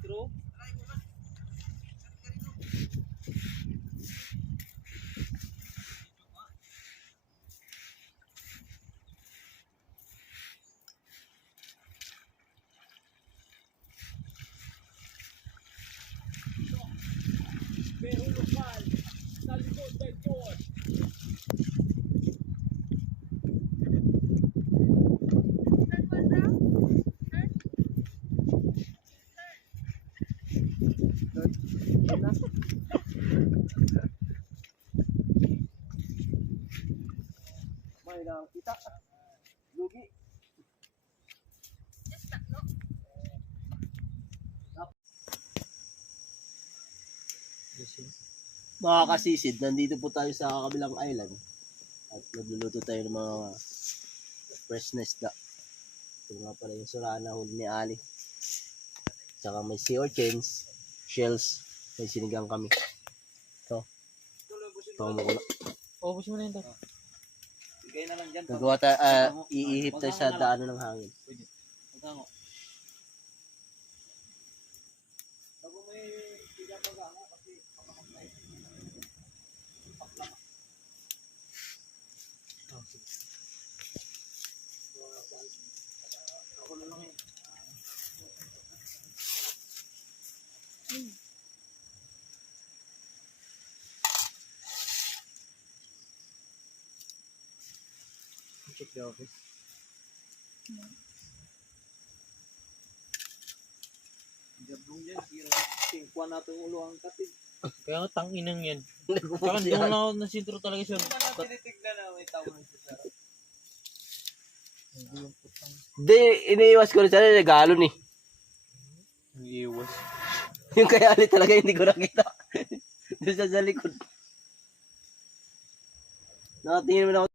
True. Pero lokal, sa likod ng Ford. May nakita. Lugi. Mga kasisid, nandito po tayo sa kabilang island at nagluluto tayo ng mga fresh na isda. Ito nga pala yung surana huli ni Ali. Saka may sea urchins, shells, may sinigang kami. Ito. Ito mo ko na. Ubus mo na yun. Bigay na lang dyan. Gagawa tayo, iihip tayo sa daanan ng hangin. Pwede. Magkango. Bago may tiga pag-aango kasi kapakapay. Paklama. Ako na lang yun. Check the office. Gablong dyan. Singkwa natin ulo ang katid. Kaya nga tanginang yan. Saka doon na ako nasintro talaga siya. Ano na tinitignan na may tawag sa sarap. Hindi, iniiwas ko rin sana nag-alon eh. Ang iwas. Yung kaya Ali talaga hindi ko nakita. Doon sa likod. Nakatingin mo na ako.